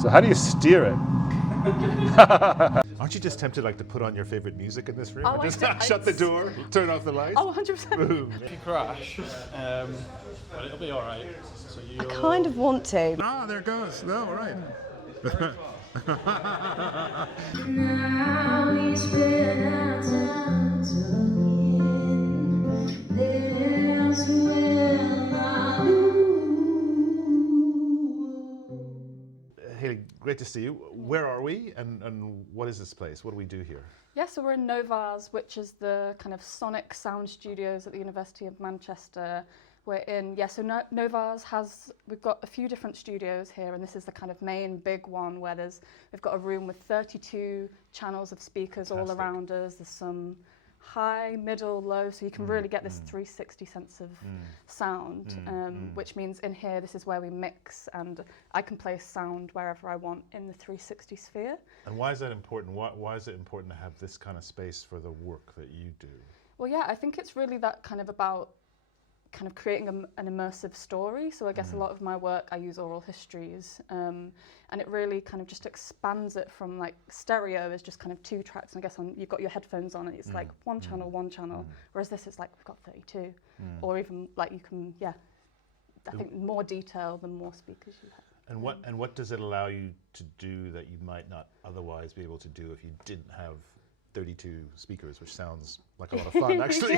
So how do you steer it? Aren't you just tempted like to put on your favorite music in this room? Oh, And just shut the door, turn off the lights? Oh, 100%. Boom. If you crash, but it'll be alright. So I kind of want to. Ah, there it goes. No, right. Now we spend our time talking. There's where I Haley, great to see you. Where are we and what is this place? What do we do here? Yeah, so we're in Novars, which is the kind of sonic sound studios at the University of Manchester. We're in, so Novars we've got a few different studios here, and this is the kind of main big one where we've got a room with 32 channels of speakers all around us. There's some high, middle, low, so you can really get this 360 sense of sound, which means in here, this is where we mix, and I can place sound wherever I want in the 360 sphere. And why is that important? Why is it important to have this kind of space for the work that you do? Well, yeah, I think it's really that kind of about kind of creating an immersive story. So I guess a lot of my work, I use oral histories, and it really kind of just expands it from like stereo is just kind of 2 tracks. And I guess you've got your headphones on and it's like one channel, whereas this is like, we've got 32, or even like you can, I think more detail the more speakers you have. And what does it allow you to do that you might not otherwise be able to do if you didn't have 32 speakers, which sounds like a lot of fun, actually.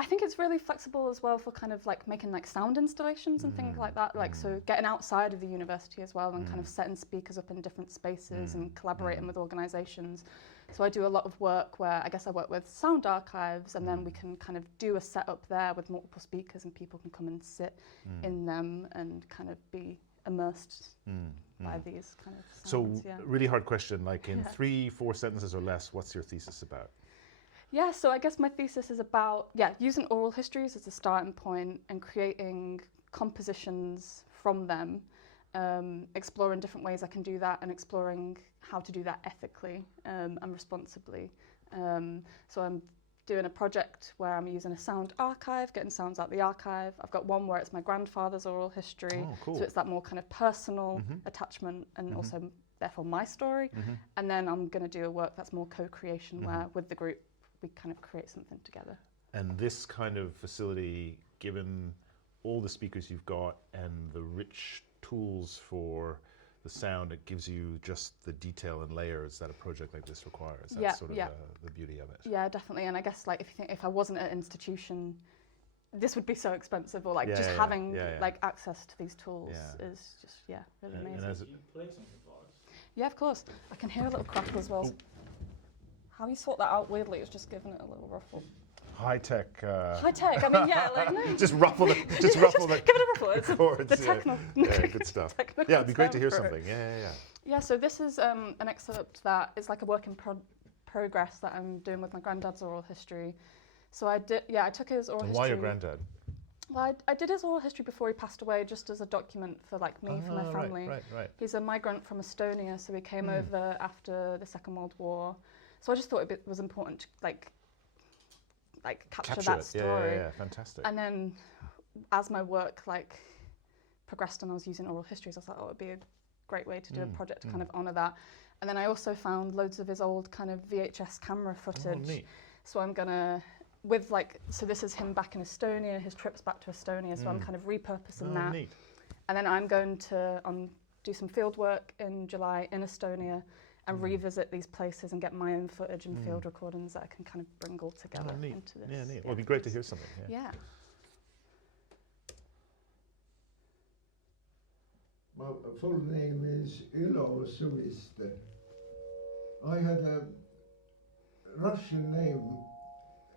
I think it's really flexible as well for kind of like making like sound installations and things like that. Like so getting outside of the university as well and kind of setting speakers up in different spaces and collaborating with organisations. So I do a lot of work where I guess I work with sound archives, and then we can kind of do a setup there with multiple speakers and people can come and sit in them and kind of be immersed by these kind of sounds. So really hard question, like in 3-4 sentences or less, what's your thesis about? Yeah, so I guess my thesis is about, using oral histories as a starting point and creating compositions from them, exploring different ways I can do that and exploring how to do that ethically and responsibly. So I'm doing a project where I'm using a sound archive, getting sounds out the archive. I've got one where it's my grandfather's oral history, so it's that more kind of personal attachment and also therefore my story. And then I'm going to do a work that's more co-creation where with the group we kind of create something together. And this kind of facility, given all the speakers you've got and the rich tools for the sound, it gives you just the detail and layers that a project like this requires. That's sort of the beauty of it. Yeah, definitely. And I guess like if I wasn't at an institution, this would be so expensive, or like having like access to these tools is just really amazing. Can you play something for us? Yeah, of course. I can hear a little crackle as well. How you sort that out weirdly is just giving it a little ruffle. High tech. High tech. I mean, like just ruffle it. Just ruffle it. Give it a ruffle. It's chords, the techno. Good stuff. Yeah, it'd be great to hear something. Yeah. So this is an excerpt that is like a work in progress that I'm doing with my granddad's oral history. So I took his oral history. Why your granddad? Well, I did his oral history before he passed away, just as a document for like me, for my family. Right. He's a migrant from Estonia, so he came over after the Second World War. So I just thought it was important to like capture that story. Yeah, fantastic. And then as my work like progressed and I was using oral histories, I thought, it would be a great way to do a project to kind of honour that. And then I also found loads of his old kind of VHS camera footage. Oh, neat. So I'm gonna, so this is him back in Estonia, his trips back to Estonia, so I'm kind of repurposing that. Neat. And then I'm going to do some field work in July in Estonia and revisit these places and get my own footage and field recordings that I can kind of bring all together into this. Yeah, neat. Well, it'd be great to hear something. Yeah. My full name is Ülo Suviste. I had a Russian name,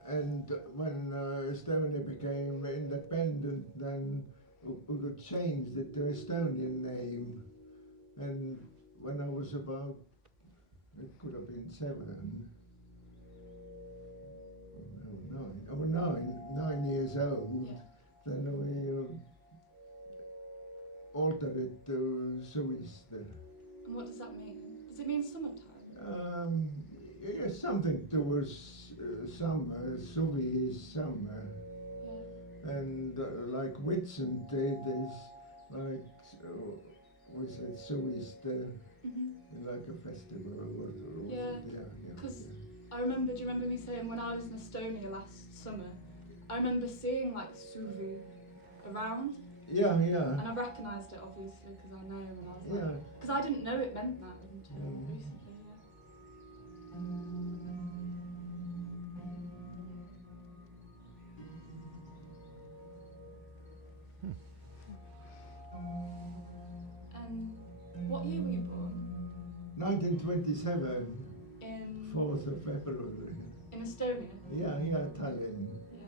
and when Estonia became independent, then we could change it to Estonian name. And when I was about, it could have been 9 years old, then we altered it to Suviste. And what does that mean? Does it mean summertime? Yes, something towards summer. Suvi is summer. Yeah. And like Whitsun did is like was at Suis, like a festival or Yeah, yeah. because I remember, do you remember me saying when I was in Estonia last summer, I remember seeing like Suvi around, Yeah. and I recognised it obviously because I know, and I was like, because I didn't know it meant that until recently, What year were you born? 1927, In 4th of February. in Estonia? Yeah, Tallinn. Yeah.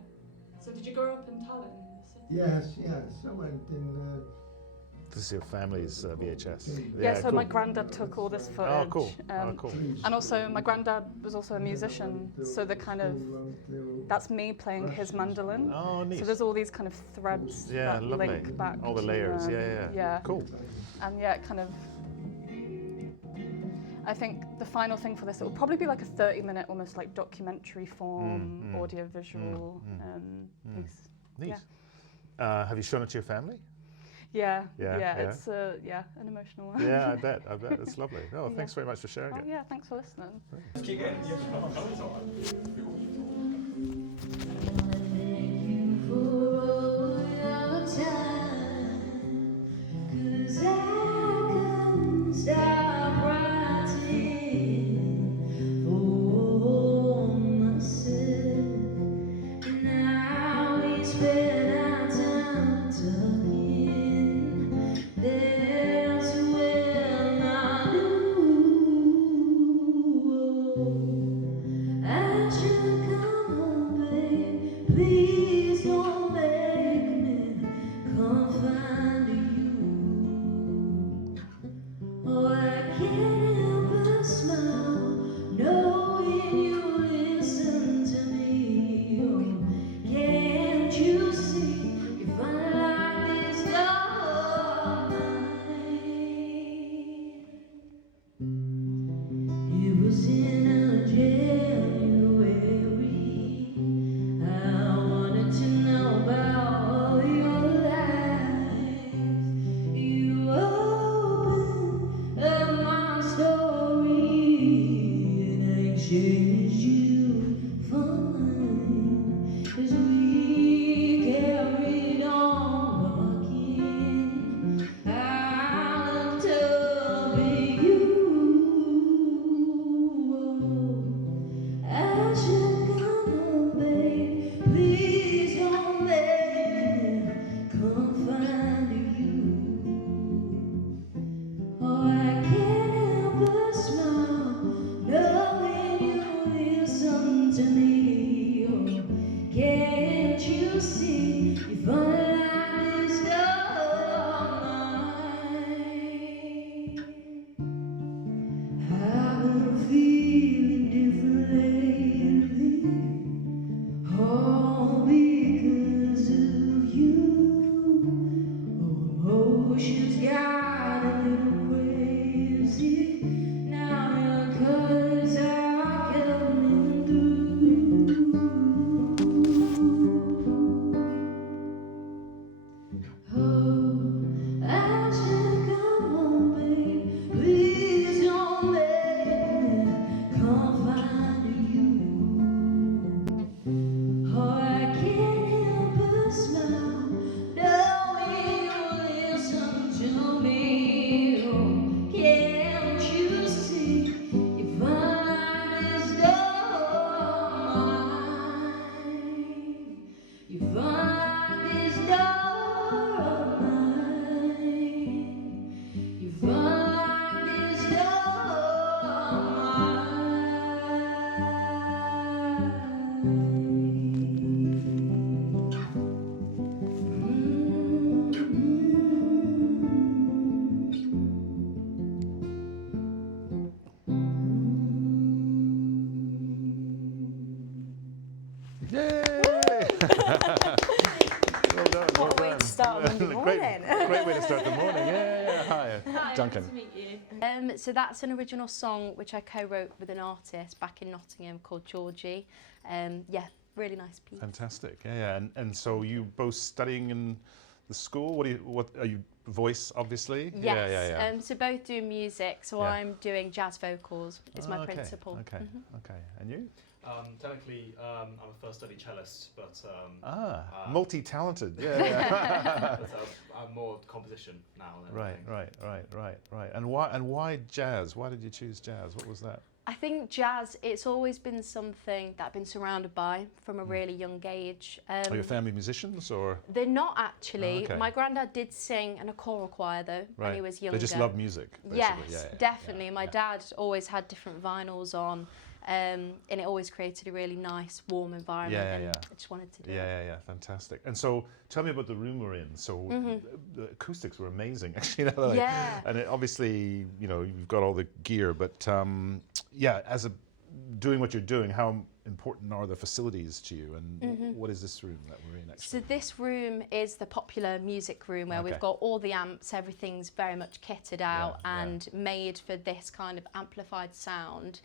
So did you grow up in Tallinn, the city? Yes, I went in. This is your family's VHS. Yeah, so cool. my granddad took all this footage. Oh, cool. Cool. And also my granddad was also a musician, so the kind of, that's me playing his mandolin. Oh, neat. So there's all these kind of threads that lovely. link back. All the to, layers, yeah. Cool. And yeah, it kind of, I think the final thing for this, it will probably be like a 30-minute, almost like documentary form, audio-visual piece. Neat. Yeah. Have you shown it to your family? Yeah, Yeah. it's an emotional one. Yeah, I bet. It's lovely. Oh, thanks very much for sharing it. Yeah, thanks for listening. Thank you for all your time, 'cause I couldn't stop writing for myself. Now we spend our time talking. That's when I knew I should come home, babe. Please don't make me come find you. Oh, I can't help but smile, knowing you listen to me. Oh, can't you see if I like this love night? It was in a January. I wanted to know about all your life. You opened up my story, and I exchanged you for mine. As we carried on walking, I looked up at you. I should come home, babe. Please don't make me come find you. Oh, I can't help but smile, knowing you listen to me. Oh, can't you see if I like this love night? I've been feeling different lately, all because of you. Oh, emotions got a little crazy. Now your colors are coming through. Oh, I should come home, babe. Please don't make me come find you. Oh, I can't help but smile, knowing you listen to me. Oh, can't you see if I like this love mine? If I like this love mine, if I like this love Yay! Well done. What a way to start a Monday morning. Great way to start the morning. Yeah. Hi, Duncan. Nice to meet you. So that's an original song which I co-wrote with an artist back in Nottingham called Georgie. Yeah, really nice piece. Fantastic. Yeah. And so you both studying in the school? What are you? Voice, obviously. Yes. Yeah. So both do music. So Yeah. I'm doing jazz vocals. Is my Okay, principal. Okay. Okay. And you? Technically, I'm a first study cellist, but Multi-talented. Yeah. but I'm more composition now. Than Right. anything. And why jazz? Why did you choose jazz? What was that? I think jazz, it's always been something that I've been surrounded by from a really young age. Are your family musicians or? They're not actually. Oh, okay. My granddad did sing in a choral choir though when he was younger. They just love music. Basically. Yes, Yeah. definitely. My dad always had different vinyls on, and it always created a really nice, warm environment. And I just wanted to do it. Yeah. Fantastic. And so, tell me about the room we're in. So, the acoustics were amazing, actually. Yeah. And obviously, you've got all the gear, but as doing what you're doing, how important are the facilities to you? And what is this room that we're in actually? So this room is the popular music room where we've got all the amps, everything's very much kitted out and made for this kind of amplified sound.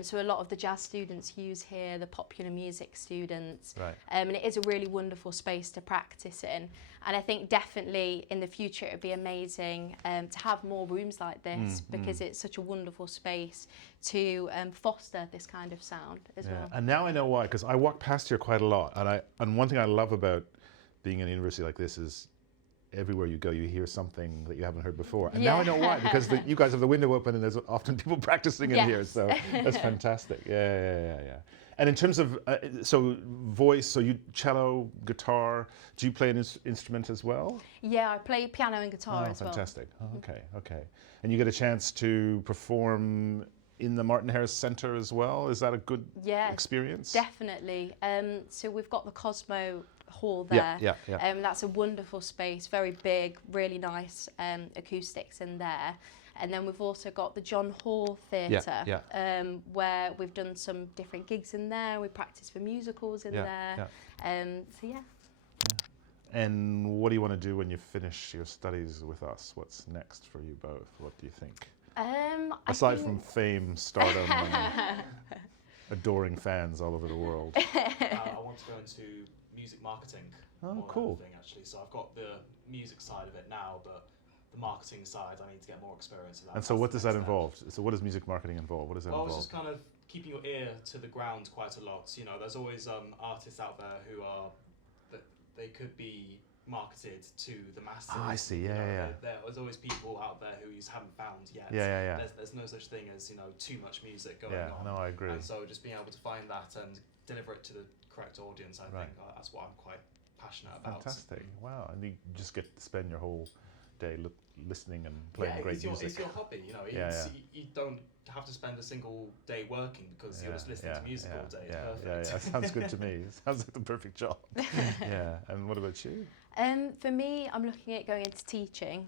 So a lot of the jazz students use here, the popular music students. Right. And it is a really wonderful space to practice in. And I think definitely in the future it would be amazing to have more rooms like this because it's such a wonderful space to foster this kind of sound as well. And now I know why, because I walk past here quite a lot, and one thing I love about being in a university like this is everywhere you go you hear something that you haven't heard before. And now I know why, because you guys have the window open and there's often people practicing in here, so that's fantastic. Yeah. And in terms of, so voice, so you cello, guitar, do you play an instrument as well? Yeah, I play piano and guitar as well. Fantastic. Okay. And you get a chance to perform in the Martin Harris Centre as well? Is that a good experience? Definitely. So we've got the Cosmo Hall there. Yeah. That's a wonderful space, very big, really nice acoustics in there. And then we've also got the John Hall Theatre, where we've done some different gigs in there. We practice for musicals in there. And what do you want to do when you finish your studies with us? What's next for you both? What do you think? Aside from fame, stardom, and adoring fans all over the world. I want to go into music marketing. Oh, cool. Thing, actually. So I've got the music side of it now, but the marketing side, I need to get more experience in that. And so what does that involve? So what does music marketing involve? What does that involve? Well, it's just kind of keeping your ear to the ground quite a lot. There's always artists out there who are, they could be marketed to the masses. I see, There's always people out there who you just haven't found yet. There's no such thing as, too much music going on. No, I agree. And so just being able to find that and deliver it to the correct audience, I think that's what I'm quite passionate about. Fantastic. Wow. And you just get to spend your whole day listening and playing great music. It's your hobby, you don't have to spend a single day working because you're just listening to music all day. It's perfect. Sounds good to me. Sounds like the perfect job. And what about you? For me, I'm looking at going into teaching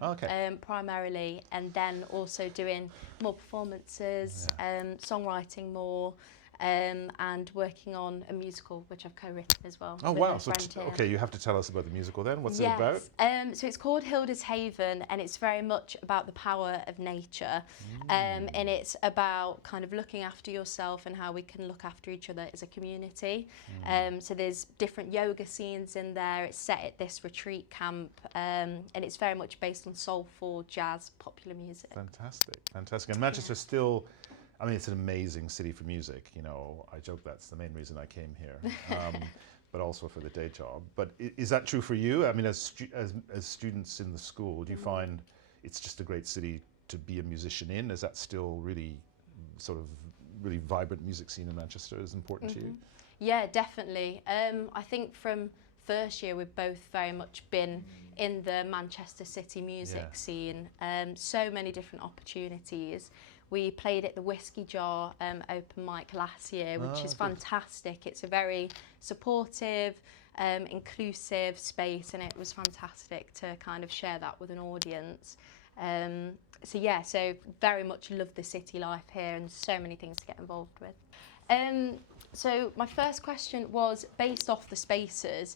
primarily, and then also doing more performances, songwriting more, and working on a musical which I've co-written as well. Oh wow! So you have to tell us about the musical then. What's it about? So it's called Hilda's Haven, and it's very much about the power of nature, and it's about kind of looking after yourself and how we can look after each other as a community. So there's different yoga scenes in there. It's set at this retreat camp, and it's very much based on soulful, jazz, popular music. Fantastic. And Manchester's still, I mean, it's an amazing city for music. I joke that's the main reason I came here, but also for the day job. But is that true for you? I mean, as students in the school, do you find it's just a great city to be a musician in? Is that still really sort of really vibrant music scene in Manchester is important to you? Yeah, definitely. I think from first year we've both very much been in the Manchester city music scene. So many different opportunities. We played at the Whiskey Jar open mic last year, which is fantastic. It's a very supportive, inclusive space, and it was fantastic to kind of share that with an audience. So very much love the city life here, and so many things to get involved with. So my first question was based off the spaces.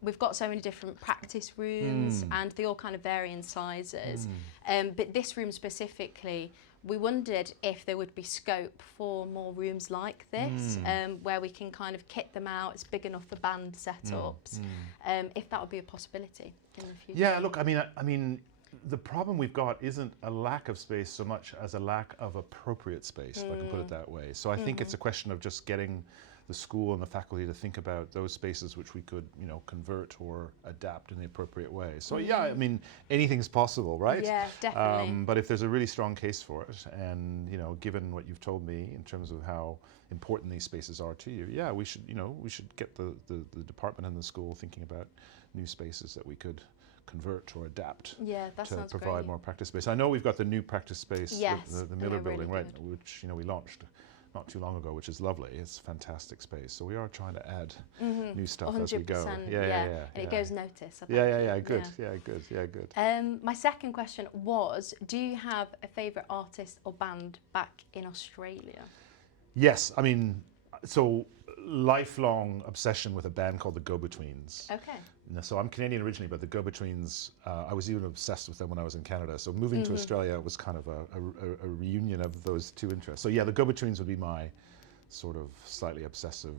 We've got so many different practice rooms, and they all kind of vary in sizes. But this room specifically, we wondered if there would be scope for more rooms like this, where we can kind of kit them out. It's big enough for band setups. If that would be a possibility in the future. Yeah, look, I mean, the problem we've got isn't a lack of space so much as a lack of appropriate space, if I can put it that way. So I think it's a question of just getting the school and the faculty to think about those spaces which we could, you know, convert or adapt in the appropriate way. So yeah, I mean, anything's possible, right? Yeah, definitely. But if there's a really strong case for it, and you know, given what you've told me in terms of how important these spaces are to you, yeah, we should, you know, we should get the department and the school thinking about new spaces that we could convert or adapt Yeah, that to sounds provide great. more practice space. I know we've got the new practice space, Yes, the Miller they're building, really right, good. which, you know, we launched not too long ago, which is lovely. It's fantastic space. So we are trying to add new stuff as we go. 100%, and it goes notice. I Yeah, think. good. Yeah, good. My second question was, do you have a favourite artist or band back in Australia? Yes, I mean, so lifelong obsession with a band called the Go-Betweens. Okay. So I'm Canadian originally, but the Go-Betweens, I was even obsessed with them when I was in Canada. So moving to Australia was kind of a reunion of those two interests. So yeah, the Go-Betweens would be my sort of slightly obsessive,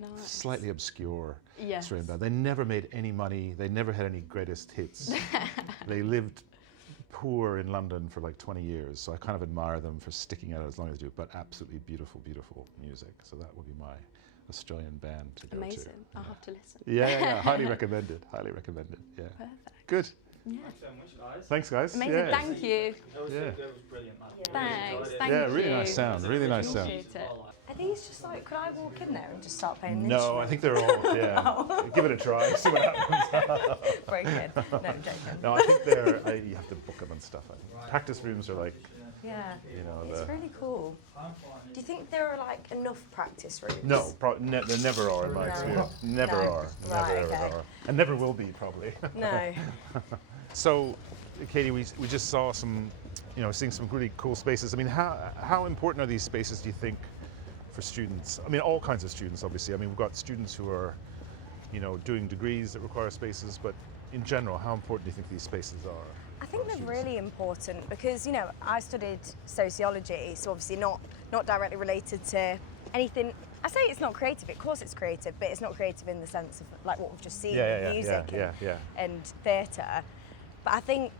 Nice. slightly obscure Yes. Australian band. They never made any money. They never had any greatest hits. They lived poor in London for like 20 years. So I kind of admire them for sticking at it as long as they do, but absolutely beautiful, beautiful music. So that would be my Australian band to go to. Amazing. I'll have to listen. Yeah. Highly recommended. Highly recommended. Yeah. Perfect. Good. Yeah. Thanks so much, guys. Thanks, guys. Amazing. Yeah. Thank you. That was Yeah. so good. It was brilliant, man. Thanks. Thank Yeah, you. really nice sound. Really nice sound. Appreciate it. Are these just like, could I walk in there and just start playing an No, I think they're all. Yeah. Give it a try. See what happens. instrument? Broken. No, I'm joking. No, I think they're. You have to book them and stuff. Practice rooms are like, Yeah. you know, It's really cool. Do you think there are like enough practice rooms? no, there never are in my No. experience. Never No. are. Right, Never okay. ever are. And never will be probably. No. So, Katie, we just saw some, you know, seeing some really cool spaces. I mean, how important are these spaces, do you think, for students? I mean, all kinds of students, obviously. I mean, we've got students who are, you know, doing degrees that require spaces, but in general, how important do you think these spaces are? I think they're really important because, you know, I studied sociology, so obviously not directly related to anything. I say it's not creative, of course it's creative, but it's not creative in the sense of like what we've just seen, music and theatre. But I think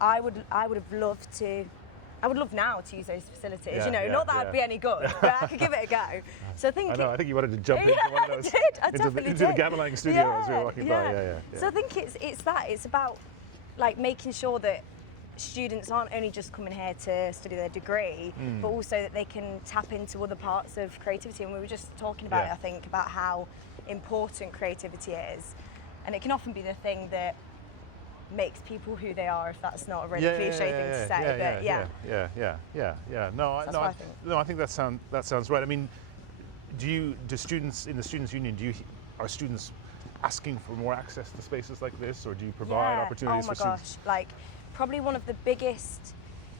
I would love now to use those facilities. Yeah, you know, yeah, not that yeah. I'd be any good, but I could give it a go. So I think I know, I think you wanted to jump into one of those, I into definitely the did. Gamelang studio as we were walking by. Yeah. So I think it's that. It's about like making sure that students aren't only just coming here to study their degree, but also that they can tap into other parts of creativity. And we were just talking about it, I think, about how important creativity is. And it can often be the thing that makes people who they are, if that's not a really cliche thing to say. Yeah. No, That's what I think. No, I think that sounds right. I mean, do students in the Students' Union, are students asking for more access to spaces like this, or do you provide opportunities for students? Like probably one of the biggest,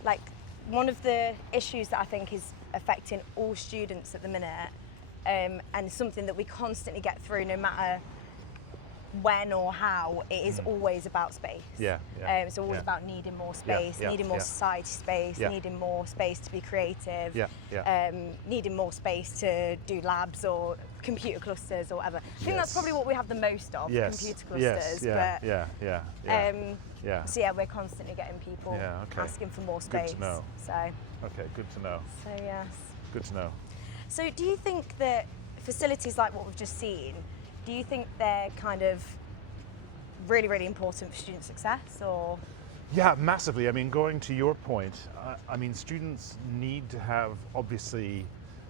like one of the issues that I think is affecting all students at the minute, and something that we constantly get through no matter when or how, it is always about space. It's always about needing more space, needing more society space, needing more space to be creative, needing more space to do labs or computer clusters or whatever. I think that's probably what we have the most of, computer clusters. So yeah, we're constantly getting people asking for more space. Good to know. So Okay, good to know. yes. Good to know. So do you think that facilities like what we've just seen, do you think they're kind of really, really important for student success, or? Yeah, massively. I mean, going to your point, I mean, students need to have, obviously,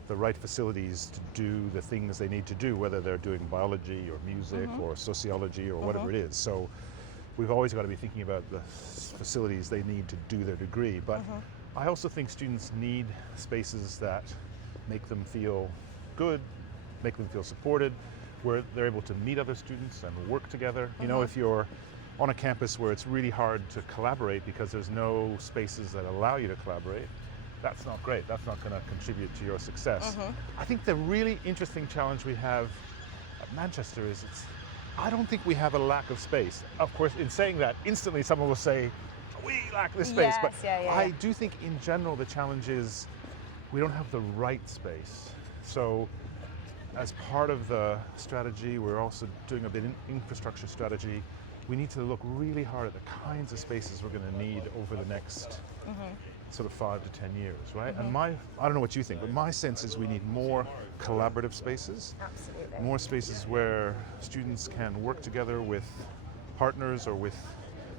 the right facilities to do the things they need to do, whether they're doing biology or music or sociology or whatever it is. So we've always got to be thinking about the facilities they need to do their degree. But I also think students need spaces that make them feel good, make them feel supported, where they're able to meet other students and work together. You know, if you're on a campus where it's really hard to collaborate because there's no spaces that allow you to collaborate, that's not great. That's not going to contribute to your success. I think the really interesting challenge we have at Manchester is I don't think we have a lack of space. Of course, in saying that, instantly someone will say, we lack this space. Yes, But yeah. I do think in general the challenge is we don't have the right space. So as part of the strategy, we're also doing a bit in infrastructure strategy. We need to look really hard at the kinds of spaces we're going to need over the next sort of 5 to 10 years, right? And I don't know what you think, but my sense is we need more collaborative spaces. Absolutely. More spaces where students can work together with partners or with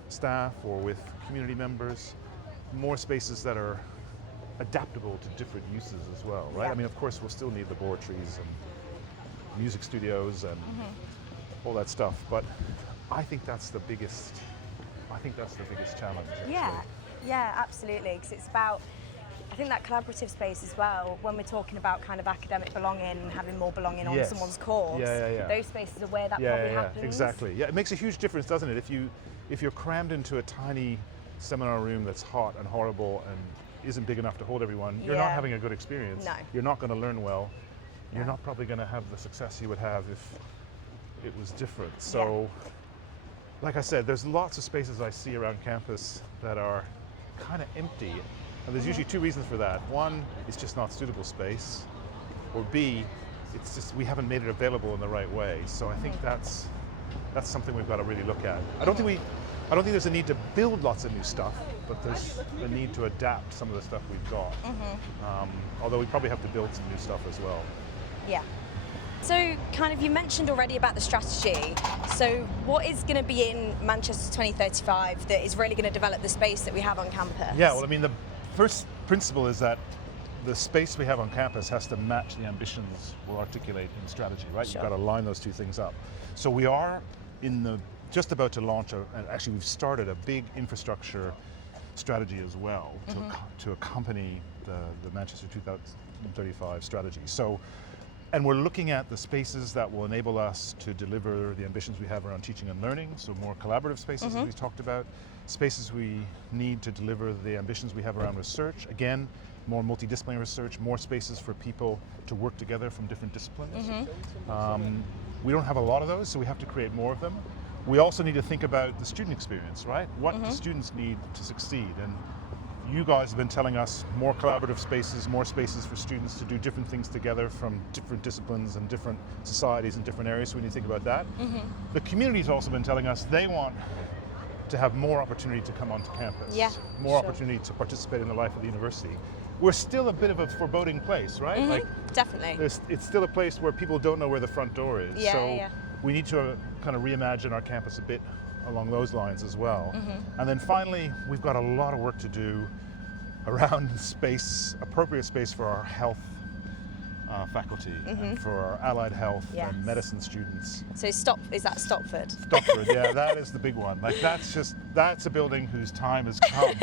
staff or with community members. More spaces that are adaptable to different uses as well, right? Yeah. I mean, of course, we'll still need laboratories and music studios and all that stuff, but I think that's the biggest challenge. Actually. Yeah, absolutely. Because it's about, I think that collaborative space as well. When we're talking about kind of academic belonging and having more belonging on Yes. someone's course, those spaces are where that probably happens. Exactly. Yeah, it makes a huge difference, doesn't it? If you're crammed into a tiny seminar room that's hot and horrible and isn't big enough to hold everyone, you're not having a good experience. No. You're not going to learn well. No. You're not probably going to have the success you would have if it was different. So, like I said, there's lots of spaces I see around campus that are kind of empty. And there's usually two reasons for that. One, it's just not suitable space. Or B, it's just we haven't made it available in the right way. So I think that's something we've got to really look at. I don't think there's a need to build lots of new stuff, but there's a need to adapt some of the stuff we've got. Although we probably have to build some new stuff as well. Yeah. So kind of you mentioned already about the strategy. So what is going to be in Manchester 2035 that is really going to develop the space that we have on campus? Yeah, well, I mean, the first principle is that the space we have on campus has to match the ambitions we'll articulate in strategy, right? Sure. You've got to line those two things up. So we are just about to launch, and actually we've started a big infrastructure strategy as well to accompany the Manchester 2035 strategy. So, and we're looking at the spaces that will enable us to deliver the ambitions we have around teaching and learning, so more collaborative spaces as we talked about, spaces we need to deliver the ambitions we have around research, again, more multidisciplinary research, more spaces for people to work together from different disciplines. We don't have a lot of those, so we have to create more of them. We also need to think about the student experience, right? What do students need to succeed? And you guys have been telling us more collaborative spaces, more spaces for students to do different things together from different disciplines and different societies and different areas, so we need to think about that. The community's also been telling us they want to have more opportunity to come onto campus, more opportunity to participate in the life of the university. We're still a bit of a foreboding place, right? Like, definitely. it's still a place where people don't know where the front door is. We need to kind of reimagine our campus a bit along those lines as well. And then finally, we've got a lot of work to do around space, appropriate space for our health faculty, and for our allied health and medicine students. So is that Stopford? Stopford, yeah, that is the big one. Like that's a building whose time has come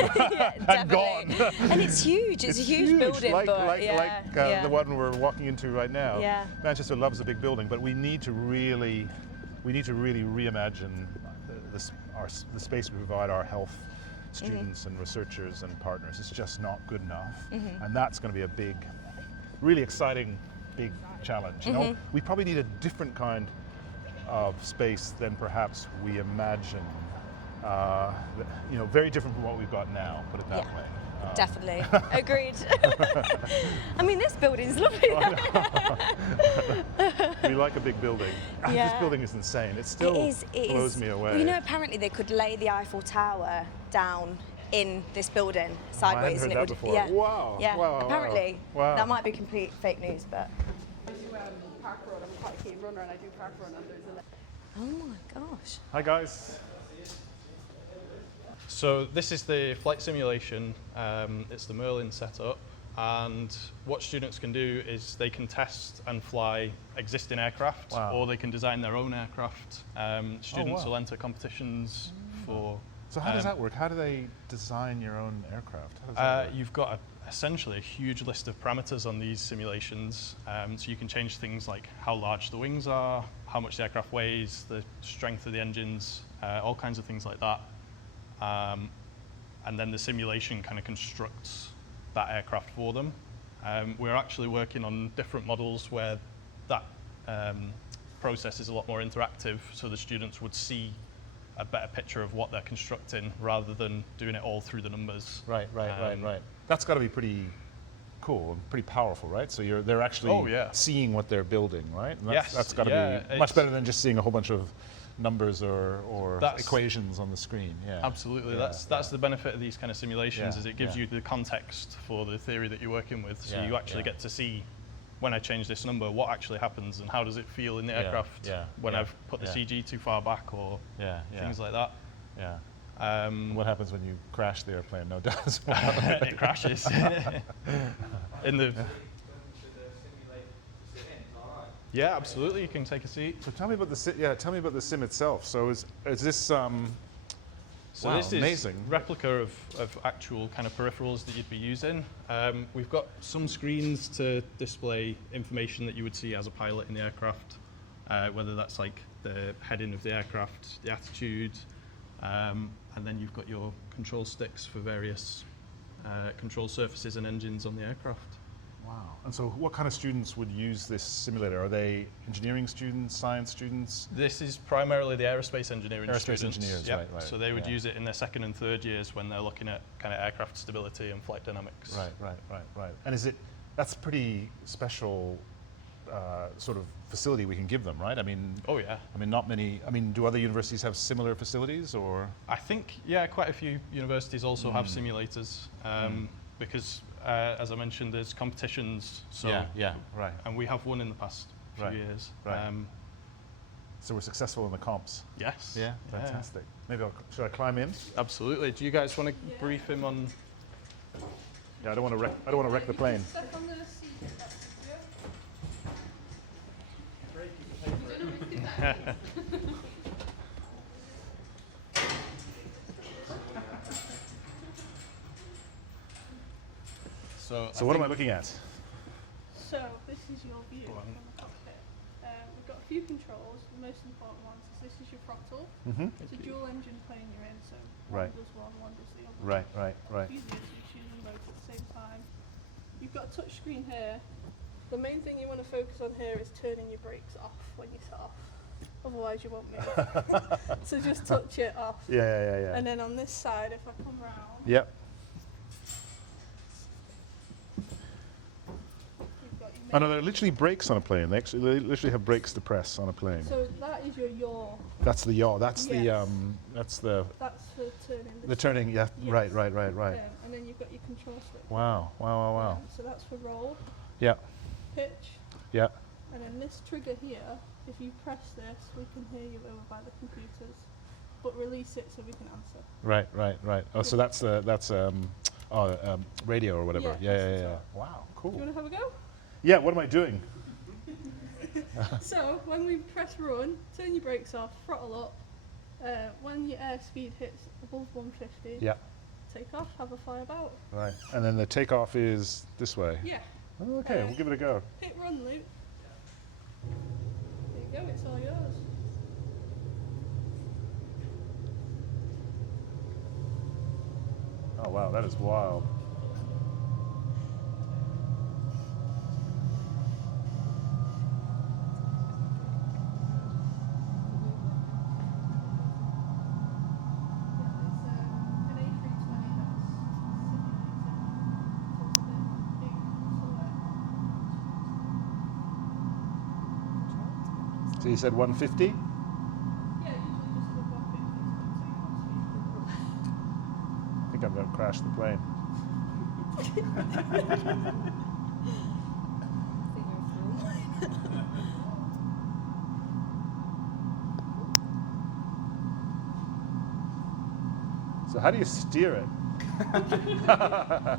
and gone. And it's huge. It's a huge building, like but the one we're walking into right now. Yeah. Manchester loves a big building, but we need to really reimagine the space we provide our health students and researchers and partners. It's just not good enough, and that's going to be a big, really exciting, big challenge. You know, we probably need a different kind of space than perhaps we imagine. You know, very different from what we've got now. Put it that way. Definitely. Agreed. I mean, this building's lovely. We like a big building. This building is insane. It still blows me away. Well, you know, apparently they could lay the Eiffel Tower down in this building sideways. I hadn't heard that before. Yeah. Wow. Yeah. Wow. Apparently. Wow. That might be complete fake news, but. I do park run. I'm quite a keen runner, and I do park run. And there's Oh my gosh. Hi guys. So this is the flight simulation. It's the Merlin setup, and what students can do is they can test and fly existing aircraft, or they can design their own aircraft. Students will enter competitions for. So how does that work? How do they design your own aircraft? How does that work? You've got essentially a huge list of parameters on these simulations, so you can change things like how large the wings are, how much the aircraft weighs, the strength of the engines, all kinds of things like that. And then the simulation kind of constructs that aircraft for them. We're actually working on different models where that process is a lot more interactive, so the students would see a better picture of what they're constructing rather than doing it all through the numbers. Right. That's got to be pretty cool and pretty powerful, right? So they're actually seeing what they're building, right? And that's got to be much better than just seeing a whole bunch of numbers or equations on the screen. Yeah, absolutely. That's the benefit of these kind of simulations, is it gives you the context for the theory that you're working with. So you actually get to see, when I change this number, what actually happens and how does it feel in the aircraft when I've put the CG too far back or things like that. Yeah. What happens when you crash the airplane? No doubt as well. It crashes. In the Yeah, absolutely. You can take a seat. So tell me about the sim itself. So is this So this is amazing replica of actual kind of peripherals that you'd be using. We've got some screens to display information that you would see as a pilot in the aircraft, whether that's like the heading of the aircraft, the attitude, and then you've got your control sticks for various control surfaces and engines on the aircraft. Wow. And so what kind of students would use this simulator? Are they engineering students, science students? This is primarily the aerospace engineering students. Aerospace engineers, yep. right. So they would use it in their second and third years when they're looking at kind of aircraft stability and flight dynamics. Right. And that's pretty special sort of facility we can give them, right? I mean, oh yeah. I mean, not many. I mean, do other universities have similar facilities, or? I think quite a few universities also have simulators because, as I mentioned, there's competitions. So right. And we have won in the past few years. Right. So we're successful in the comps. Yes. Yeah. Fantastic. Maybe should I climb in? Absolutely. Do you guys want to brief him on? Yeah, I don't want to wreck the plane. So what am I looking at? So this is your view from the cockpit. We've got a few controls. The most important ones is this is your throttle. It's a dual engine plane you're in, so one does one does the other. Right. It's easier to choose them both at the same time. You've got a touch screen here. The main thing you want to focus on here is turning your brakes off when you set off. Otherwise you won't move. So just touch it off. Yeah. And then on this side, if I come round. Yep. Oh no, there are literally brakes on a plane. They literally have brakes to press on a plane. So that is your yaw. That's the yaw. That's the That's for turning. The turning. Yeah. Yes. Right. And then you've got your control switch. Wow. So that's for roll. Yeah. Pitch. Yeah. And then this trigger here, if you press this, we can hear you over by the computers, but release it so we can answer. Right. Oh, so that's radio or whatever. Yeah. Wow. Cool. Do you want to have a go? Yeah. What am I doing? So when we press run, turn your brakes off, throttle up. When your airspeed hits above 150, take off, have a fly about. Right. And then the takeoff is this way. Yeah. Oh, okay, we'll give it a go. Hit run, Luke. There you go, it's all yours. Oh wow, that is wild. So you said 150? Yeah, usually just above 150. I think I'm going to crash the plane. So how do you steer it? So if I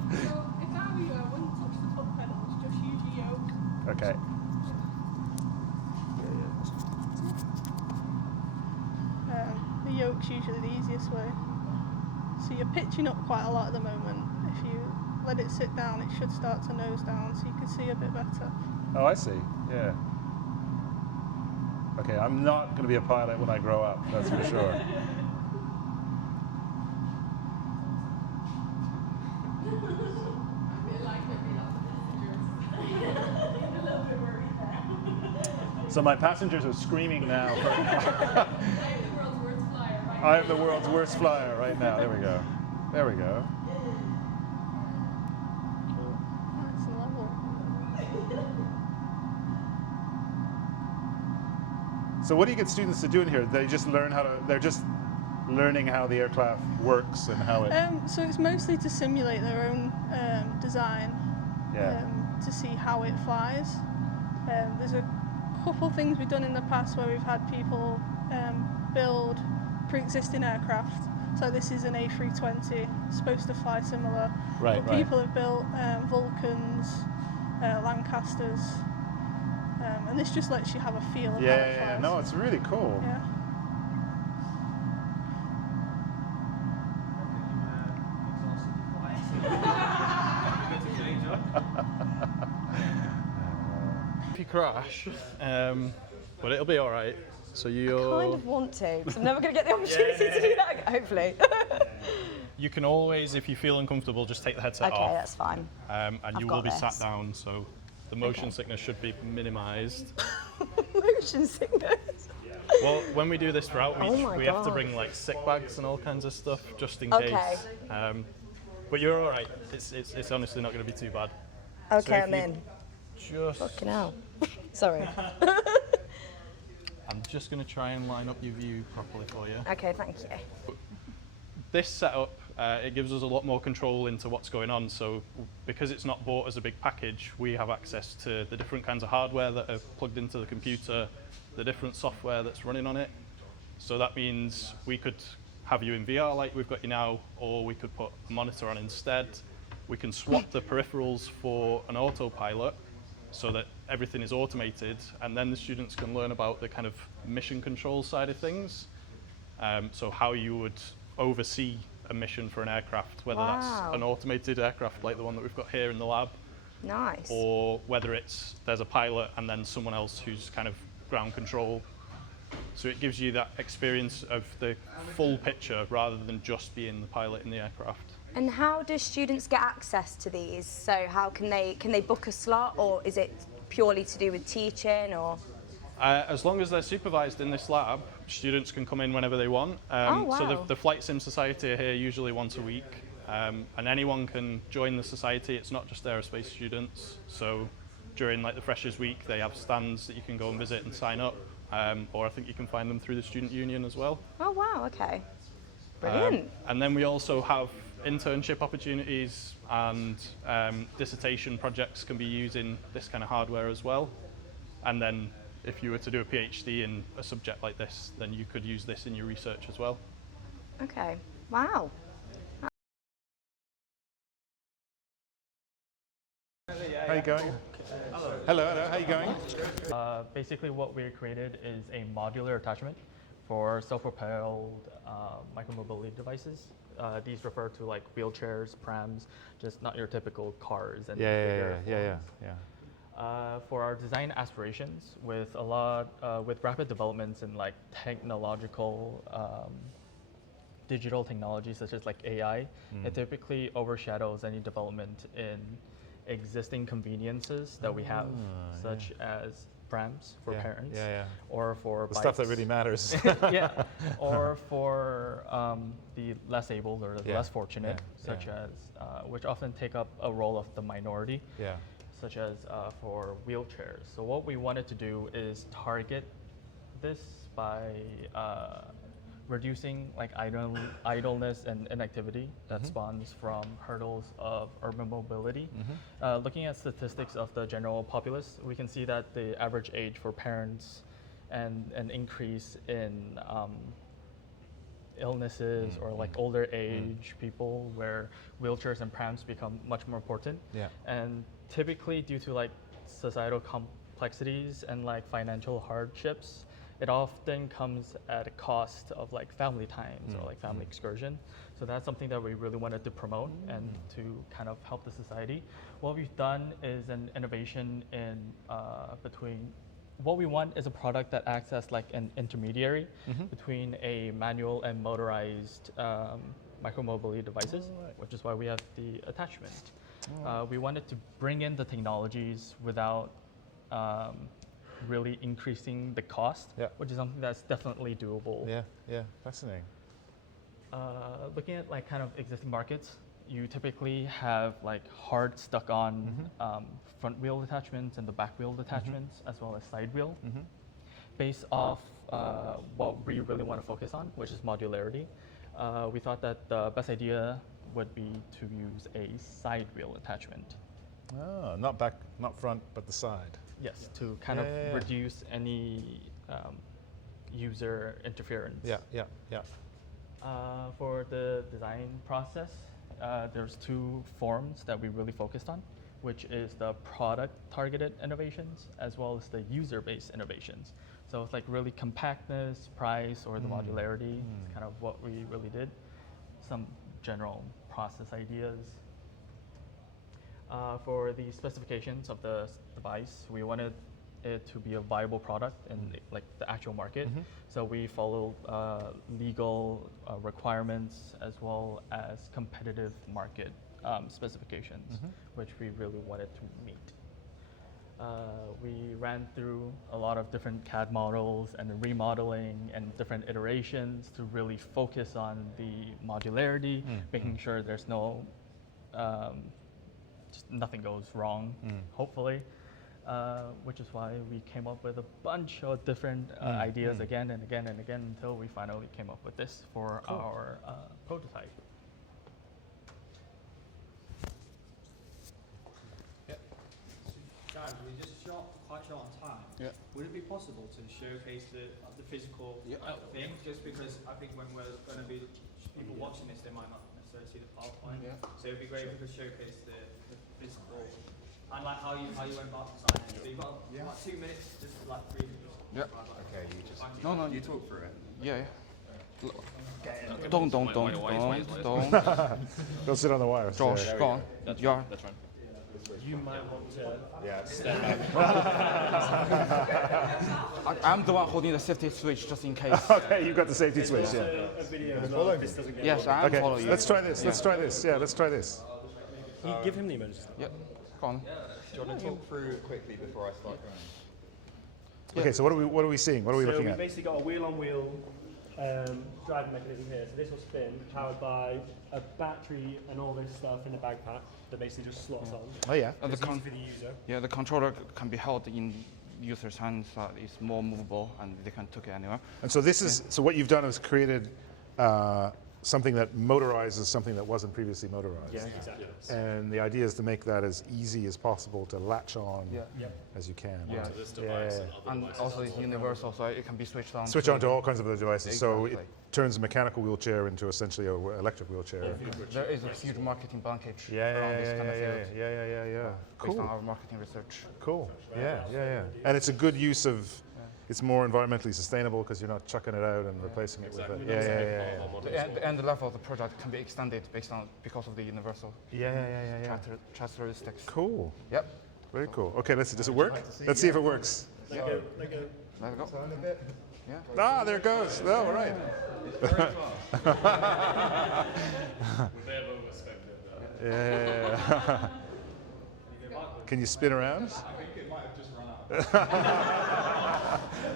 were you, I wouldn't touch the foot pedals, just use your yoke. Okay. The yoke's usually the easiest way. So you're pitching up quite a lot at the moment. If you let it sit down, it should start to nose down so you can see a bit better. Oh, I see. Yeah. Okay, I'm not going to be a pilot when I grow up, that's for sure. So my passengers are screaming now. I am the world's worst flyer right now. There we go. There we go. Nice level. So what do you get students to do in here? They just learn how to, they're just learning how the aircraft works and how it... So it's mostly to simulate their own design, to see how it flies. There's a couple things we've done in the past where we've had people build pre-existing aircraft. So this is an A320, supposed to fly similar. Right, but people have built Vulcans, Lancasters, and this just lets you have a feel of how it flies. No, it's really cool. Yeah. If you crash, but it'll be all right. So you're... I kind of want to, because I'm never going to get the opportunity to do that, hopefully. You can always, if you feel uncomfortable, just take the headset off. Okay, that's fine. And I've you got will be this. sat down, so the motion sickness should be minimised. Motion sickness. Well, when we do this for outreach, Oh we have to bring like sick bags and all kinds of stuff just in Okay. case. But you're all right. It's honestly not going to be too bad. Okay, if I'm you in. Just, Fucking hell. Sorry. I'm just going to try and line up your view properly for you. Okay, thank you. This setup, it gives us a lot more control into what's going on. So because it's not bought as a big package, we have access to the different kinds of hardware that are plugged into the computer, the different software that's running on it. So that means we could have you in VR like we've got you now, or we could put a monitor on instead. We can swap the peripherals for an autopilot so that everything is automated, and then the students can learn about the kind of mission control side of things. So how you would oversee a mission for an aircraft, whether that's an automated aircraft like the one that we've got here in the lab, Nice. or whether it's there's a pilot and then someone else who's kind of ground control. So it gives you that experience of the full picture rather than just being the pilot in the aircraft. And how do students get access to these? So how can they book a slot, or is it purely to do with teaching, or? As long as they're supervised in this lab, students can come in whenever they want. So the Flight Sim Society are here usually once a week, and anyone can join the society. It's not just aerospace students. So during like the Freshers Week, they have stands that you can go and visit and sign up, or I think you can find them through the student union as well. Oh wow, okay. Brilliant. And then we also have internship opportunities, and dissertation projects can be using this kind of hardware as well. And then if you were to do a PhD in a subject like this, then you could use this in your research as well. Okay, wow. How are you going? Hello, how are you going? Basically what we created is a modular attachment for self-propelled micromobility devices. These refer to like wheelchairs, prams, just not your typical cars. And Yeah. For our design aspirations, with rapid developments in like technological, digital technologies such as like AI, it typically overshadows any development in existing conveniences that we have, such as prams for parents, or for the bikes. stuff that really matters. Or for the less able or the less fortunate, such as which often take up a role of the minority. Such as for wheelchairs. So what we wanted to do is target this by reducing like idleness and inactivity that spawns from hurdles of urban mobility. Looking at statistics of the general populace, we can see that the average age for parents and an increase in illnesses or like older age people where wheelchairs and prams become much more important. And typically due to like societal complexities and like financial hardships, it often comes at a cost of like family times or like family excursion. So that's something that we really wanted to promote and to kind of help the society. What we've done is an innovation in between. What we want is a product that acts as like an intermediary between a manual and motorized micromobility devices, which is why we have the attachment. We wanted to bring in the technologies without really increasing the cost, which is something that's definitely doable. Yeah, fascinating. Looking at like kind of existing markets, you typically have like hard stuck on front wheel attachments and the back wheel attachments, as well as side wheel. Based off what we really want to focus on, which is modularity, we thought that the best idea would be to use a side wheel attachment. Oh, not back, not front, but the side. Yes, to kind of reduce any user interference. Yeah. For the design process, there's two forms that we really focused on, which is the product-targeted innovations as well as the user-based innovations. So it's like really compactness, price, or the modularity is kind of what we really did. Some general process ideas. For the specifications of the device, we wanted it to be a viable product in like the actual market. So we followed legal requirements as well as competitive market specifications, which we really wanted to meet. We ran through a lot of different CAD models and the remodeling and different iterations to really focus on the modularity, making sure there's no, just nothing goes wrong, hopefully. Which is why we came up with a bunch of different ideas again and again and again until we finally came up with this for our prototype. Guys, we're just quite short on time. Would it be possible to showcase the physical thing? Just because I think when we're going to be people watching this, they might not necessarily see the PowerPoint. So it'd be great if we could showcase the physical and like how you went about designing it. So you've got like 2 minutes, just like 3 minutes. Okay, you just No, you talk through it. Don't. Don't sit on the wires. Josh, go on. That's right. You might want to. Step back. I'm the one holding the safety switch just in case. Okay, you've got the safety switch. Yeah. A video as well if this doesn't get Yes, I'm following you. Let's try this. Let's try this. Yeah, let's try this. Can you give him the emergency? Yep. Go on. Do you want to talk through quickly before I start going? Okay, so what are we seeing? What are we looking So at? we basically got a wheel-on-wheel driving mechanism here. So this will spin, powered by a battery and all this stuff in the backpack that basically just slots on. Oh yeah. It's easy for the user. Yeah, the controller can be held in user's hands. It's more movable, and they can take it anywhere. And so this is so what you've done is created something that motorizes something that wasn't previously motorized. Yeah, exactly. And the idea is to make that as easy as possible to latch on as you can. Yeah. Right? To this device and other And devices also as it's well. universal, so it can be switched on. Switch on to all kinds of other devices. So it Exactly. turns a mechanical wheelchair into essentially an electric wheelchair. There is a huge marketing advantage Yeah, around this kind of field. yeah. Based on Cool. our marketing research. Cool. Yeah. And it's a good use of. It's more environmentally sustainable because you're not chucking it out and replacing it with it. Yeah. The end level of the project can be extended because of the universal Yeah. characteristics. Cool. Yep. Very cool. Okay, let's see. Does it work? Let's see if it works. Let go. There we go. Yeah. Ah, there it goes. Oh, all right. Yeah. Can you spin around? I think it might have just run out.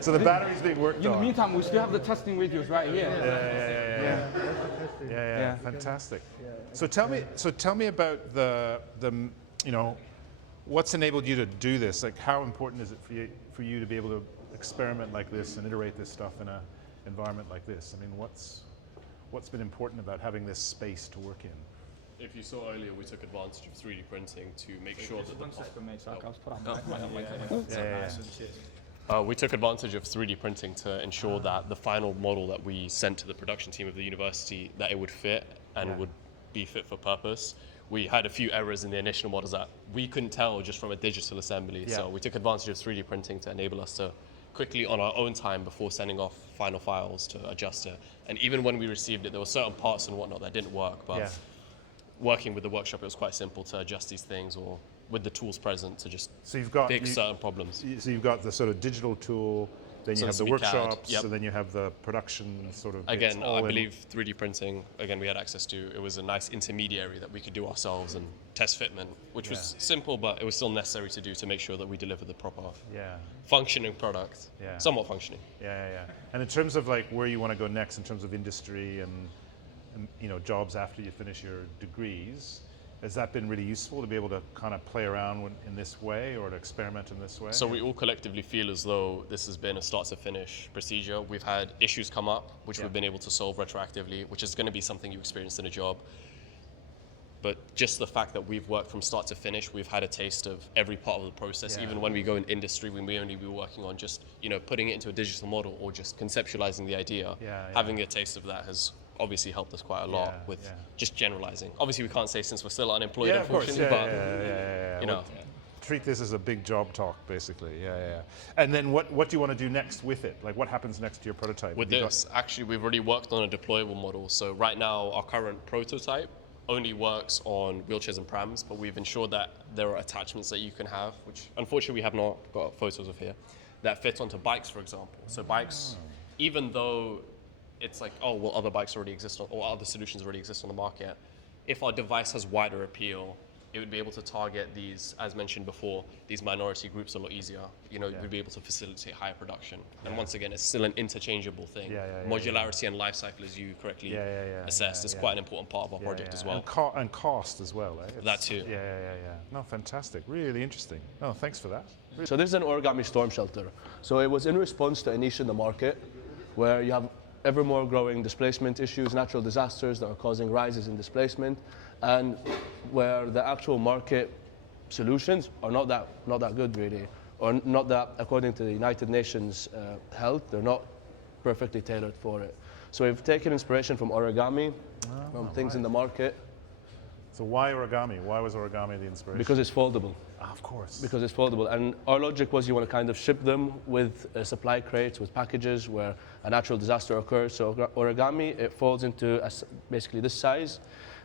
So the battery's being worked In the on. meantime, we still have the testing videos right here. Yeah. Fantastic. So tell me about the what's enabled you to do this? Like, how important is it for you to be able to experiment like this and iterate this stuff in an environment like this? I mean, what's been important about having this space to work in? If you saw earlier, we took advantage of 3D printing to make sure that we took advantage of 3D printing to ensure that the final model that we sent to the production team of the university, that it would fit and would be fit for purpose. We had a few errors in the initial models that we couldn't tell just from a digital assembly. So we took advantage of 3D printing to enable us to quickly on our own time before sending off final files to adjust it. And even when we received it, there were certain parts and whatnot that didn't work. But working with the workshop, it was quite simple to adjust these things, or with the tools present to just fix certain problems. So you've got the sort of digital tool, then you have the workshops, and then you have the production sort of. Again, I believe 3D printing, again, we had access to, it was a nice intermediary that we could do ourselves and test fitment, which was simple, but it was still necessary to do to make sure that we deliver the proper functioning product, somewhat functioning. Yeah. And in terms of like where you want to go next in terms of industry and jobs after you finish your degrees. Has that been really useful to be able to kind of play around in this way or to experiment in this way? So we all collectively feel as though this has been a start to finish procedure. We've had issues come up, which we've been able to solve retroactively, which is going to be something you experience in a job. But just the fact that we've worked from start to finish, we've had a taste of every part of the process. Even when we go in industry, we may only be working on just, putting it into a digital model or just conceptualizing the idea. Having a taste of that has obviously helped us quite a lot with just generalizing. Obviously, we can't say since we're still unemployed, unfortunately, but treat this as a big job talk, basically. And then what do you want to do next with it? Like, what happens next to your prototype? With this, actually, we've already worked on a deployable model. So right now, our current prototype only works on wheelchairs and prams, but we've ensured that there are attachments that you can have, which unfortunately we have not got photos of here, that fit onto bikes, for example. So bikes, even though it's like, oh, well, other bikes already exist, or other solutions already exist on the market, if our device has wider appeal, it would be able to target these, as mentioned before, these minority groups a lot easier. We'd be able to facilitate higher production. And once again, it's still an interchangeable thing. Modularity and life cycle, as you correctly assessed, is quite an important part of our project as well. And cost as well, eh? That too. No, fantastic. Really interesting. No, thanks for that. So this is an origami storm shelter. So it was in response to a niche in the market where you have ever more growing displacement issues, natural disasters that are causing rises in displacement, and where the actual market solutions are not that good really, or not that, according to the United Nations Health, they're not perfectly tailored for it. So we've taken inspiration from origami, from things in the market. So why origami? Why was origami the inspiration? Because it's foldable. Of course. Because it's foldable. And our logic was you want to kind of ship them with supply crates, with packages where a natural disaster occurs. So origami, it folds into basically this size,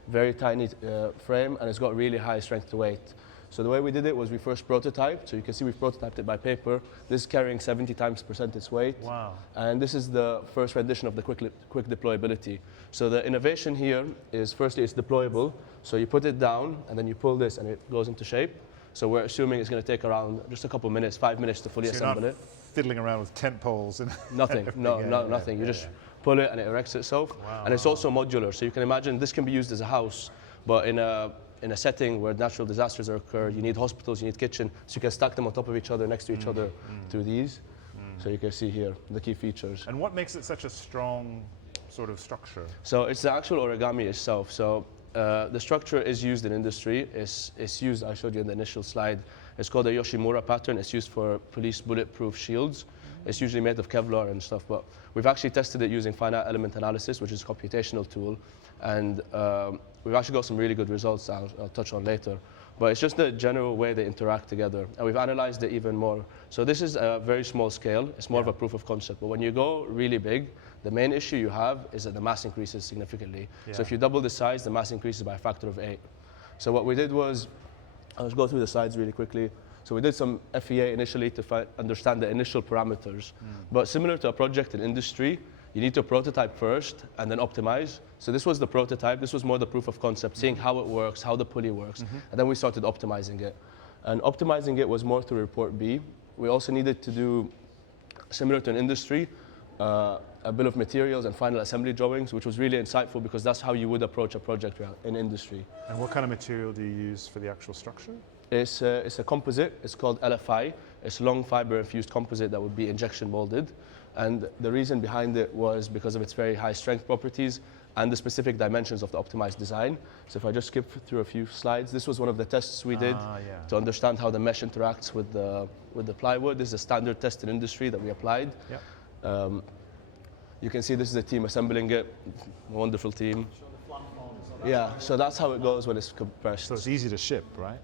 very tiny frame, and it's got really high strength to weight. So the way we did it was we first prototyped. So you can see we've prototyped it by paper. This is carrying 70 times % its weight. Wow. And this is the first rendition of the quick deployability. So the innovation here is, firstly, it's deployable. So you put it down, and then you pull this, and it goes into shape. So we're assuming it's going to take around just a couple minutes, 5 minutes to fully assemble it. Fiddling around with tent poles and nothing. Nothing. You just pull it, and it erects itself. Wow. And it's also modular. So you can imagine this can be used as a house, but in a setting where natural disasters occur, you need hospitals, you need kitchen, so you can stack them on top of each other, next to each other through these. So you can see here the key features. And what makes it such a strong sort of structure? So it's the actual origami itself. So the structure is used in industry. It's used, I showed you in the initial slide. It's called a Yoshimura pattern. It's used for police bulletproof shields. It's usually made of Kevlar and stuff, but we've actually tested it using finite element analysis, which is a computational tool. And we've actually got some really good results I'll touch on later. But it's just the general way they interact together. And we've analyzed it even more. So this is a very small scale. It's more of a proof of concept. But when you go really big, the main issue you have is that the mass increases significantly. So if you double the size, the mass increases by a factor of 8. So what we did was, I'll just go through the slides really quickly. So we did some FEA initially to understand the initial parameters. But similar to a project in industry, you need to prototype first and then optimize. So this was the prototype. This was more the proof of concept, seeing how it works, how the pulley works. And then we started optimizing it. And optimizing it was more through report B. We also needed to do, similar to an industry, a bill of materials and final assembly drawings, which was really insightful because that's how you would approach a project in industry. And what kind of material do you use for the actual structure? It's a composite. It's called LFI. It's long fiber infused composite that would be injection molded. And the reason behind it was because of its very high strength properties and the specific dimensions of the optimized design. So if I just skip through a few slides, this was one of the tests we did to understand how the mesh interacts with the plywood. This is a standard test in industry that we applied. You can see this is a team assembling it, a wonderful team. Yeah, so that's how it goes when it's compressed. So it's easy to ship, right?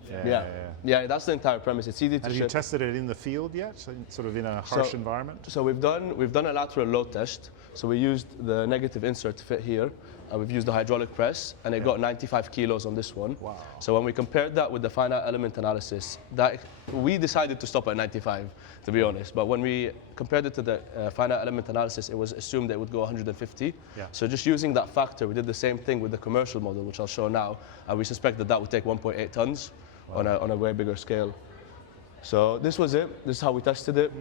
Yeah, that's the entire premise. It's easy to ship. Have you tested it in the field yet? So sort of in a harsh environment? So we've done a lateral load test. So we used the negative insert to fit here. We've used the hydraulic press, and it got 95 kilos on this one. Wow. So when we compared that with the finite element analysis, we decided to stop at 95, to be honest. But when we compared it to the finite element analysis, it was assumed that it would go 150. So just using that factor, we did the same thing with the commercial model, which I'll show now. And we suspect that would take 1.8 tons on a way bigger scale. So this was it. This is how we tested it.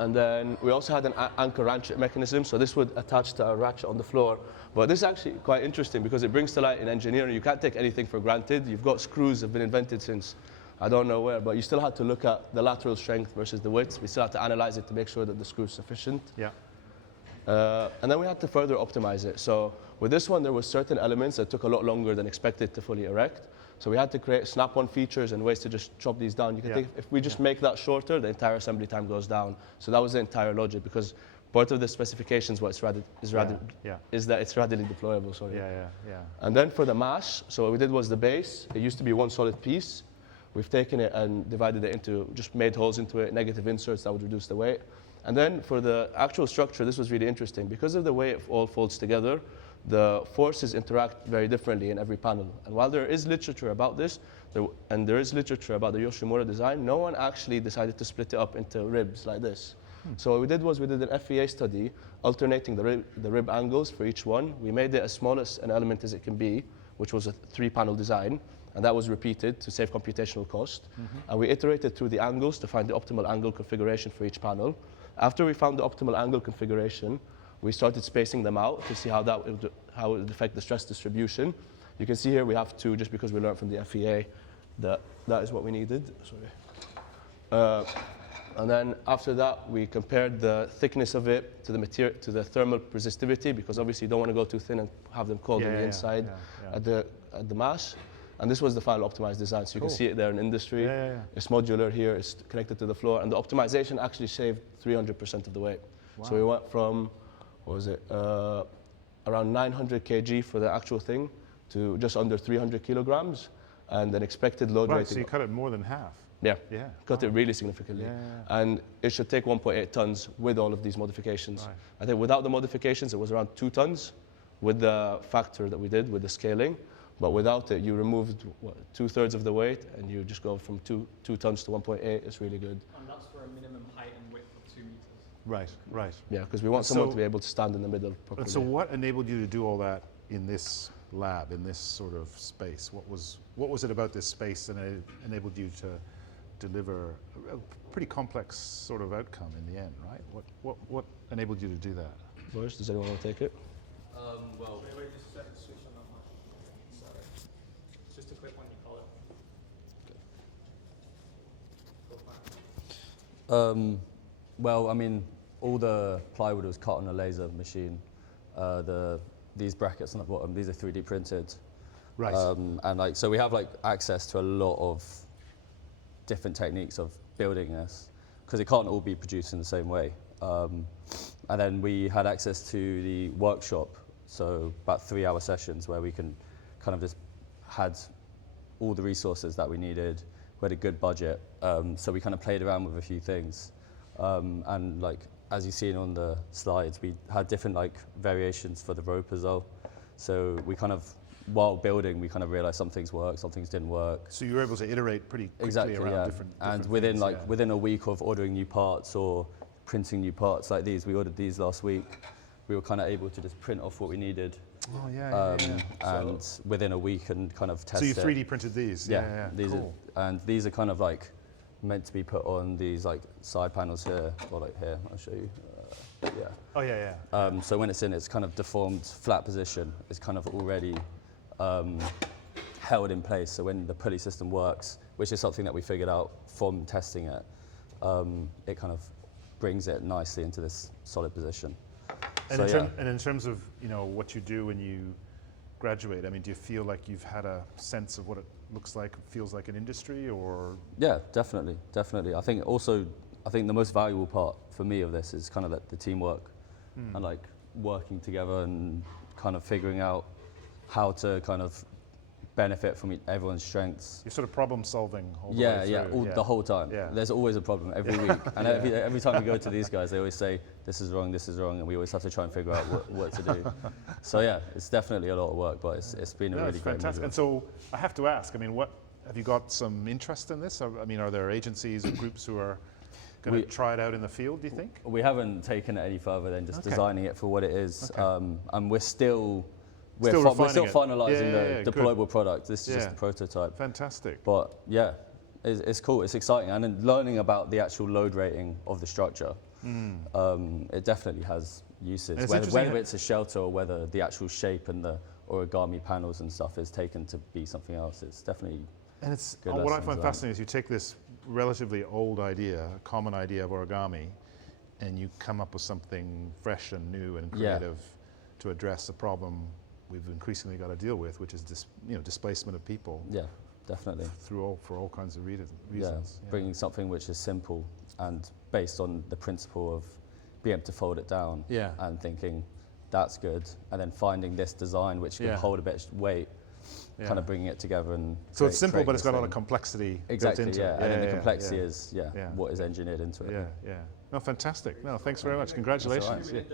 And then we also had an anchor ratchet mechanism, so this would attach to a ratchet on the floor. But this is actually quite interesting because it brings to light in engineering, you can't take anything for granted. You've got screws that have been invented since I don't know where, but you still had to look at the lateral strength versus the width. We still had to analyze it to make sure that the screw is sufficient. Yeah. And then we had to further optimize it. So with this one, there were certain elements that took a lot longer than expected to fully erect. So we had to create snap-on features and ways to just chop these down. You can think if we just make that shorter, the entire assembly time goes down. So that was the entire logic, because part of the specifications is that it's readily deployable. Sorry. Yeah. And then for the mash, so what we did was the base. It used to be one solid piece. We've taken it and divided it into, just made holes into it, negative inserts that would reduce the weight. And then for the actual structure, this was really interesting. Because of the way it all folds together, the forces interact very differently in every panel. And while there is literature about this, and there is literature about the Yoshimura design, no one actually decided to split it up into ribs like this. So what we did was we did an FEA study, alternating the rib angles for each one. We made it as small as an element as it can be, which was a 3-panel design. And that was repeated to save computational cost. And we iterated through the angles to find the optimal angle configuration for each panel. After we found the optimal angle configuration, we started spacing them out to see how it would affect the stress distribution. You can see here we have 2 just because we learned from the FEA that is what we needed. Sorry. And then after that, we compared the thickness of it to the material, to the thermal resistivity, because obviously you don't want to go too thin and have them cold on the inside at the mash. And this was the final optimized design. So you can see it there in industry. It's modular here, it's connected to the floor. And the optimization actually saved 300% of the weight. Wow. So we went from, what was it, around 900 kg for the actual thing to just under 300 kilograms. And an expected load rating. So you cut it more than half. Yeah, cut it really significantly. And it should take 1.8 tons with all of these modifications. Right. I think without the modifications, it was around 2 tons with the factor that we did with the scaling. But without it, you removed 2/3 of the weight, and you just go from 2 tons to 1.8. It's really good. And that's for a minimum height and width of 2 meters. Right. Yeah, because we want someone to be able to stand in the middle properly. And so what enabled you to do all that in this lab, in this sort of space? What was it about this space that enabled you to deliver a pretty complex sort of outcome in the end, right? What enabled you to do that? Boris, does anyone want to take it? Well, wait, just set the switch on that one. Sorry. It's just a quick one, you call it. Well, I mean, all the plywood was cut on a laser machine. These brackets on the bottom, these are 3D printed. Right. And so we have access to a lot of different techniques of building this, because it can't all be produced in the same way. And then we had access to the workshop, so about 3-hour sessions where we can kind of just had all the resources that we needed. We had a good budget, so we kind of played around with a few things. And as you've seen on the slides, we had different variations for the rope as well. So we kind of, while building, we kind of realized some things worked, some things didn't work. So you were able to iterate pretty quickly around different and within things, within a week of ordering new parts or printing new parts like these, we ordered these last week. We were kind of able to just print off what we needed. Oh yeah. And within a week and kind of test it. So you 3D printed these? Yeah. These cool. And these are kind of meant to be put on these side panels here, or here. I'll show you. Oh yeah. So when it's in its kind of deformed flat position, it's kind of already held in place. So when the pulley system works, which is something that we figured out from testing it, it kind of brings it nicely into this solid position. And, in terms of what you do when you graduate, I mean, do you feel like you've had a sense of what it looks like, feels like in industry, or? Yeah, definitely. I think the most valuable part for me of this is kind of the teamwork and working together and kind of figuring out how to kind of benefit from everyone's strengths. You're sort of problem solving all the way through. The whole time. Yeah. There's always a problem every week. And every time we go to these guys, they always say, this is wrong, and we always have to try and figure out what to do. So yeah, it's definitely a lot of work, but it's been a really great fantastic. And so I have to ask, I mean, have you got some interest in this? I mean, are there agencies and groups who are going to try it out in the field, do you think? We haven't taken it any further than just designing it for what it is. And we're still finalising the deployable product. This is just the prototype. Fantastic. But yeah, it's cool. It's exciting, and then learning about the actual load rating of the structure. It definitely has uses, whether it's a shelter or whether the actual shape and the origami panels and stuff is taken to be something else. It's definitely And it's what I find fascinating is you take this relatively old idea, a common idea of origami, and you come up with something fresh and new and creative to address a problem we've increasingly got to deal with, which is displacement of people. Yeah, definitely. For all kinds of reasons. Yeah, bringing something which is simple and based on the principle of being able to fold it down and thinking that's good, and then finding this design which can hold a bit of weight, kind of bringing it together and so it's simple, but it's got a lot of complexity built into it. And then the complexity is what is engineered into it. No, fantastic. No, thanks very much. Congratulations.